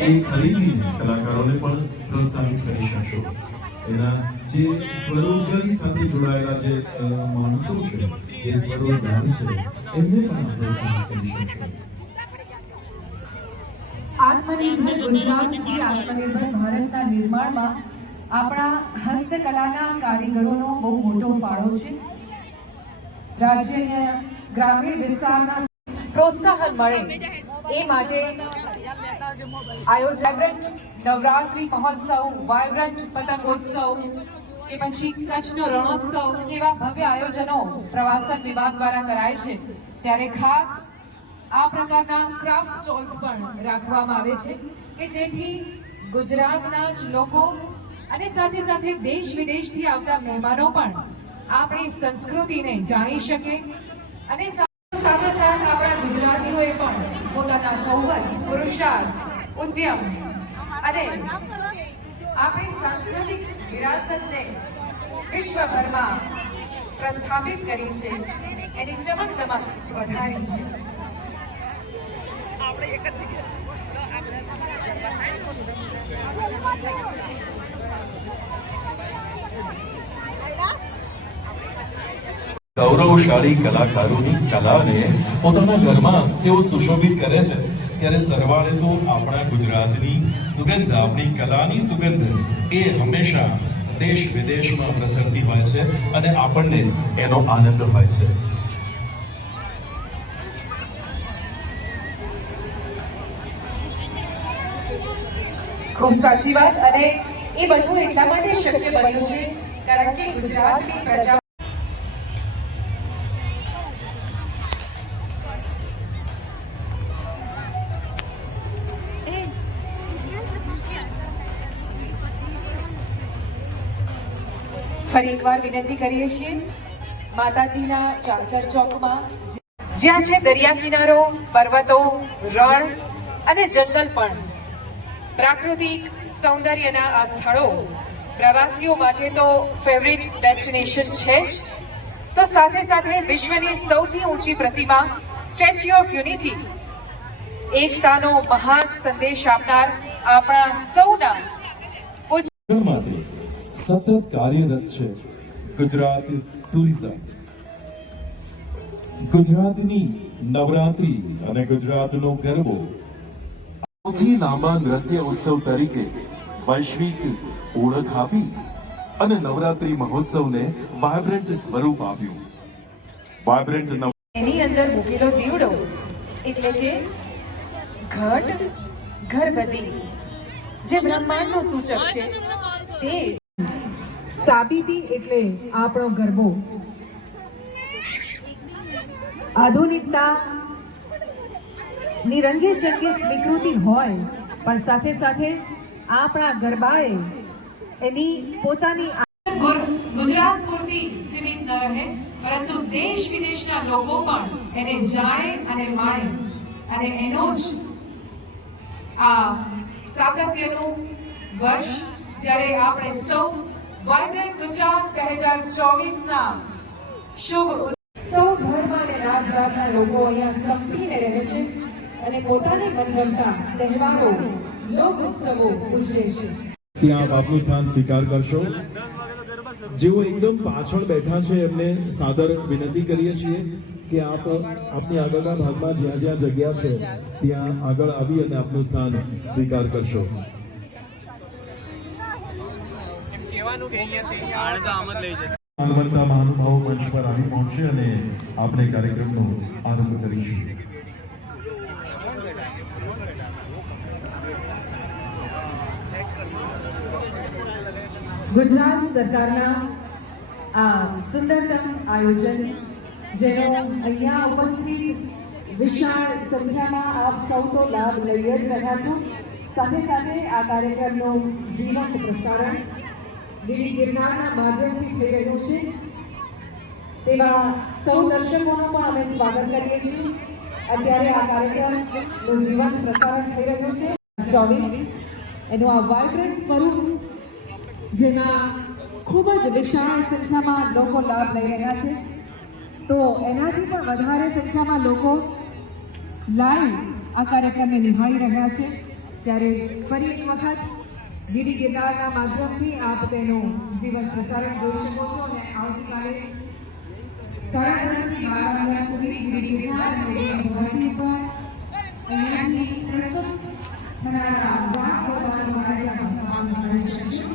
એ ખરીદીને કલાકારોને પણ પ્રોત્સાહિત કરી શકશો. એના જે સ્વરોજગારી સાથે જોડાયેલા જે માણસો છે, જે સ્વરોજગારી છે, એમને પણ પ્રોત્સાહિત કરી શકશો. આત્મનિર્ભર ગુજરાતથી આત્મનિર્ભર ભારતના નિર્માણમાં આપણા હસ્તકલાના કારીગરોનો બહુ મોટો ફાળો છે. રાજ્યના ગ્રામીણ વિસ્તારના પ્રોત્સાહન મળે એ માટે વાયબ્રન્ટ નવરાત્રી મહોત્સવ, વાયબ્રન્ટ પતંગોત્સવ કે પછી કચ્છનો રણોત્સવ કેવા ભવ્ય આયોજનો પ્રવાસન વિભાગ દ્વારા કરાય છે. ત્યારે ખાસ આ પ્રકારના ક્રાફ્ટ સ્ટોલ્સ પણ રાખવામાં આવે છે કે જેથી ગુજરાતના જ લોકો અને સાથે સાથે દેશ વિદેશથી આવતા મહેમાનો પણ આપણી સંસ્કૃતિને જાણી શકે અને સાથોસાથ આપણા ગુજરાતીઓએ પણ પોતાના કૌશલ, પુરુષાર્થ, ઉદ્યમ અને આપણી સાંસ્કૃતિક વિરાસતને વિશ્વભરમાં પ્રસ્થાપિત કરી છે, એની ચમક-દમક વધારી છે. ગૌરવશાળી કલાકારોની કલાને પોતાના ઘરમાં તેઓ સુશોભિત કરે છે, ત્યારે સરવાળે તો આપણા ગુજરાતની સુગંધ, આપણી કલાની સુગંધ એ હંમેશા દેશ વિદેશમાં પ્રસરતી હોય છે અને આપણને એનો આનંદ હોય છે. ખૂબ સાચી વાત. અને એ બધું એટલા માટે શક્ય બન્યું છે કારણ કે ગુજરાતની પ્રજા ફરી એકવાર વિનંતી કરીએ છીએ માતાજીના ચાચર ચોકમાં, જ્યાં છે દરિયા કિનારો, પર્વતો, રણ અને જંગલ પણ. પ્રાકૃતિક સૌંદર્યના આ સ્થળો પ્રવાસીઓ માટે તો ફેવરિટ ડેસ્ટિનેશન છે જ, તો સાથે સાથે વિશ્વની સૌથી ઊંચી પ્રતિમા સ્ટેચ્યુ ઓફ યુનિટી, એકતાનો મહાન સંદેશ આપનાર આપણા સૌના માટે સતત કાર્યરત છે ગુજરાત ટુરિઝમ. ગુજરાતની નવરાત્રી અને ગુજરાતનો ગરબો સૌથી લાંબા નૃત્ય ઉત્સવ તરીકે વૈશ્વિક ઓળખ આપી અને નવરાત્રી મહોત્સવને વાયબ્રન્ટ સ્વરૂપ આપ્યું. વાયબ્રન્ટ એની અંદર મૂકેલો દીવડો એટલે કે ઘટ, ઘરબધી, જે બ્રહ્માંડનું સૂચક છે તે સાબિતી એટલે આપણો ગરબો. આધુનિકતા ની રંગે ચંગે સ્વીકૃતિ હોય પણ સાથે સાથે આપણા ગરબાએ એની પોતાની ગુજરાત પૂરતી સીમિત ન રહે, પરંતુ દેશ વિદેશના લોકો પણ એને જાણે અને માણે. અને એનો જ આ સાતત્યનું વર્ષ જ્યારે આપણે સૌ વાયબ્રન્ટ ગુજરાત 2024ના શુભ સૌ ધર્મ અને નાત જાતના લોકો અહીંયા સંપીને રહે છે અને પોતાની મનગમતા તહેવારો, લોક ઉત્સવો ઉજવે છે. ત્યાં આપનું સ્થાન સ્વીકાર કરશો. જેઓ એકદમ પાછળ બેઠા છે એમને સાદર વિનંતી કરીએ છીએ કે આપ આપની આગળના ભાગમાં જ્યાં જ્યાં જગ્યા છે ત્યાં આગળ આવી અને આપનું સ્થાન સ્વીકાર કરશો. માનવતા મહાનુભાવો મંચ પર આવી પહોંચશે અને આપણે કાર્યક્રમનો આરંભ કરીશું. ગુજરાત સરકારના આ સુંદરતમ આયોજન જેનો અહીંયા ઉપસ્થિત વિશાળ સંખ્યામાં આપ સૌ તો લાભ લઈ જ રહ્યા છો. સાથે સાથે આ કાર્યક્રમનું જીવંત પ્રસારણ ડીડી ગિરનારના માધ્યમથી થઈ રહ્યું છે. તેવા સૌ દર્શકોનું પણ અમે સ્વાગત કરીએ છીએ. અત્યારે આ કાર્યક્રમનું જીવંત પ્રસારણ થઈ રહ્યું છે. 24 એનું આ વાઇબ્રન્ટ સ્વરૂપ જેમાં ખૂબ જ વિશાળ સંખ્યામાં લોકો લાભ લઈ રહ્યા છે, તો એનાથી પણ વધારે સંખ્યામાં લોકો લાઈવ આ કાર્યક્રમને નિહાળી રહ્યા છે. ત્યારે ફરી એક વખત ડીડી ગિરનારના માધ્યમથી આપ તેનું જીવન પ્રસારણ જોઈ શકો છો અને આવતીકાલે 10:30 થી 12 વાગ્યા સુધી ડીડી ગિરનાર અને ડીડી ભરતી પર અહીંયાથી પ્રસ્તુત થનારા રાસ ગરબાનો કાર્યક્રમ આપ નિહાળી શકશો.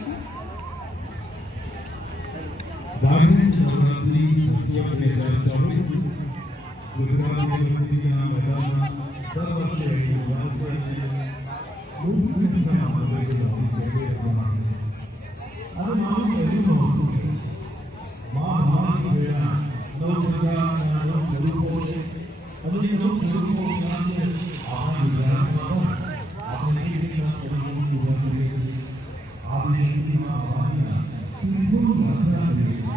વાઇબ્રન્ટ નવરાત્રી ફેસ્ટિવલ 2024 ગુજરાત યુનિવર્સિટીના મેદાનમાં દર વર્ષે યોજાશે અને મોટી સંખ્યામાં ભાવિકોની ભેગી કરવામાં આવે છે. મારું પહેલું મહામારી વેળા નવપ્રકારના નવ સ્વરૂપો છે અને નવ સ્વરૂપો જ્યાં છે આપણા ગુજરાતમાં આપણે એક સ્વરૂપોની પૂજા કરીએ છીએ. આપણી શક્તિમાં આવવાના ત્રિભુવન યાત્રા કરીએ છીએ.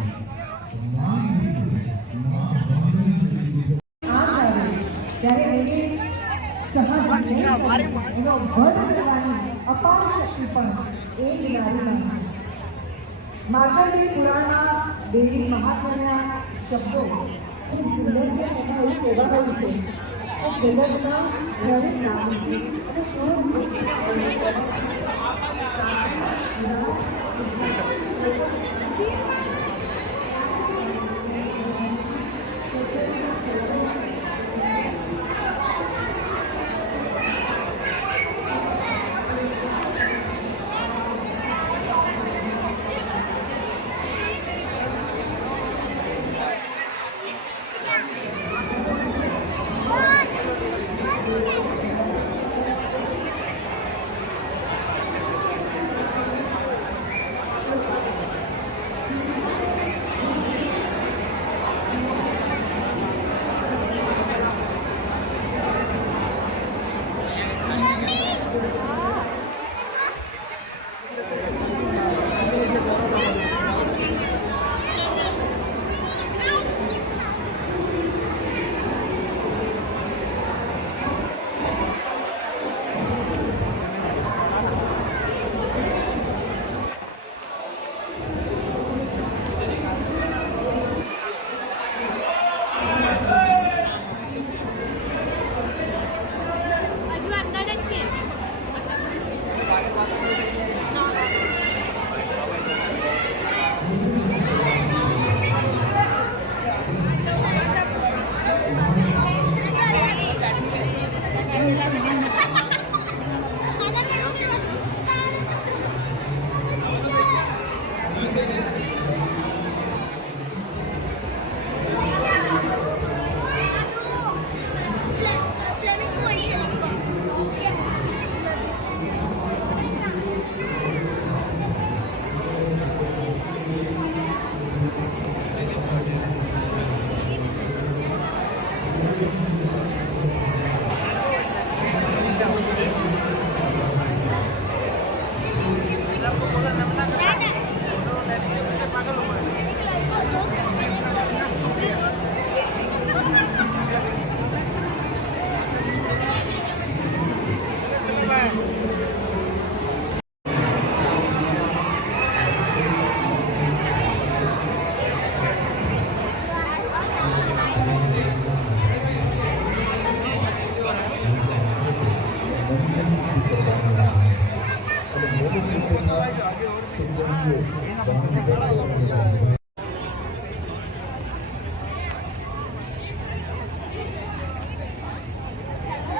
ત્યારે એને સહજ એનો વધ કરવાની અપાર શક્તિ પણ એ જ નારીમાં છે. માર્કંડેય પુરાણમાં દેવી મહાત્મ્યના શબ્દો ખૂબ સુંદર છે. એમાં એવું કહેવામાં આવ્યું છે કે જગતમાં જ્યારે નામથી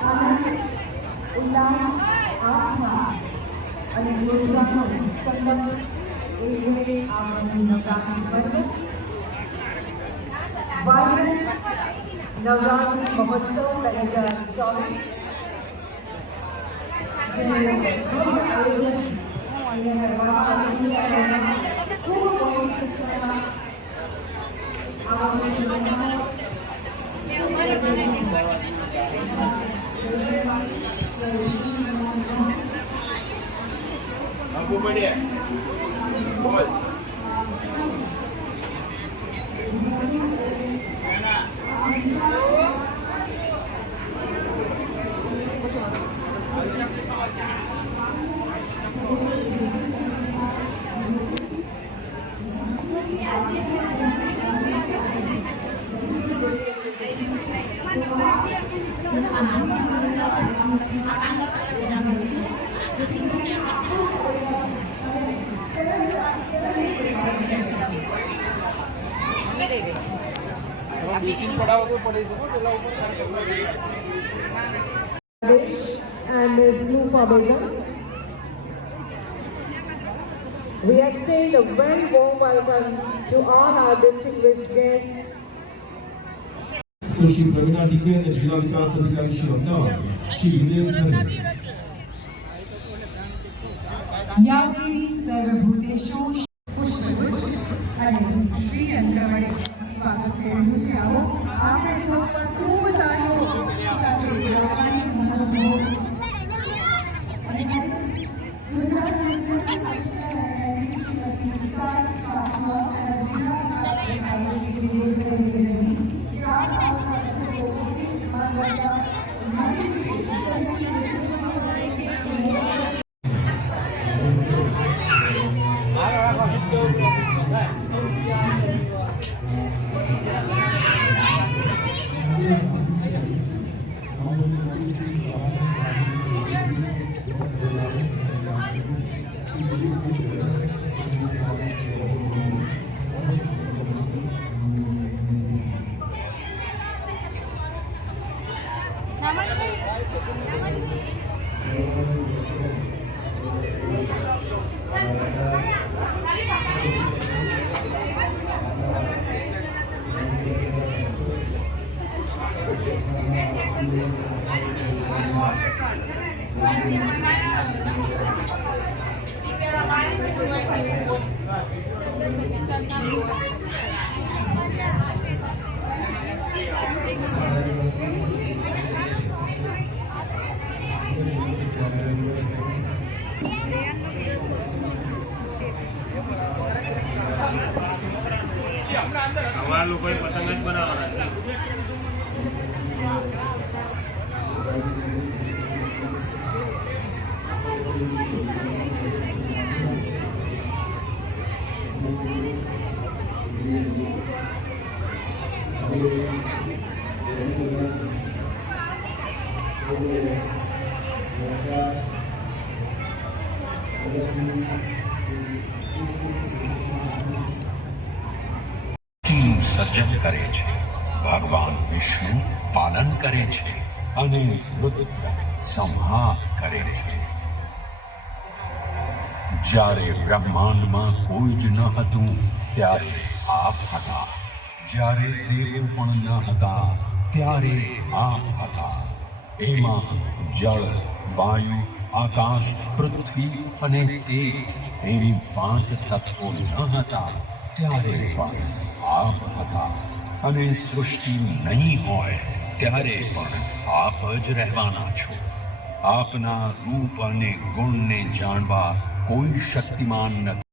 અને ઉલ્લાસ આસ્થા અને યોજનાનો સંગમ એ આ નવરાત્રિ પર્વ વાયબ્રન્ટ નવરાત્રિ મહોત્સવ 2024 જેનું ભવ્ય આયોજન અહીંયા કરવામાં આવ્યું છે અને ખૂબ મોટી સંખ્યામાં Aku balik. Bol. Sana. Machine પડાવો તો પડી શકો પેલા ઉપર and Ms. Nufa Begum. We extend a very warm welcome to all our distinguished guests. Sushri Pravina DK અને જિલ્લા વિકાસ અધિકારી શ્રી અમદાવાદ શ્રી વિનય ખરે યા દેવી સર્વભૂતેષુ પુષ્પગુચ્છ અને શ્રી યંત્ર વડે સ્વાગત કરી રહ્યું છે. આવો આપણે સૌ પણ ખૂબ તાળીઓ સાથે ગાવાની મનોભાવ અને ગુજરાત અમારા લોકોએ પતંગ જ બનાવવાના છે. સર્જન કરે છે, ભગવાન વિષ્ણુ પાલન કરે છે અને રુદ્ર સંહાર કરે છે. જ્યારે બ્રહ્માંડમાં કોઈ જ ન હતું ત્યારે આપ હતા, જ્યારે દેવ પણ ન હતા ત્યારે આપ હતા. એમાં જળ, વાયુ, આકાશ, પૃથ્વી અને તેજ એમ 5 તત્વો ન હતા ત્યારે પણ આપ હતા. અને સૃષ્ટિ નહીં હોય ત્યારે પણ આપ જ રહેવાના છો. આપના રૂપ અને ગુણને જાણવા કોઈ શક્તિમાન નથી.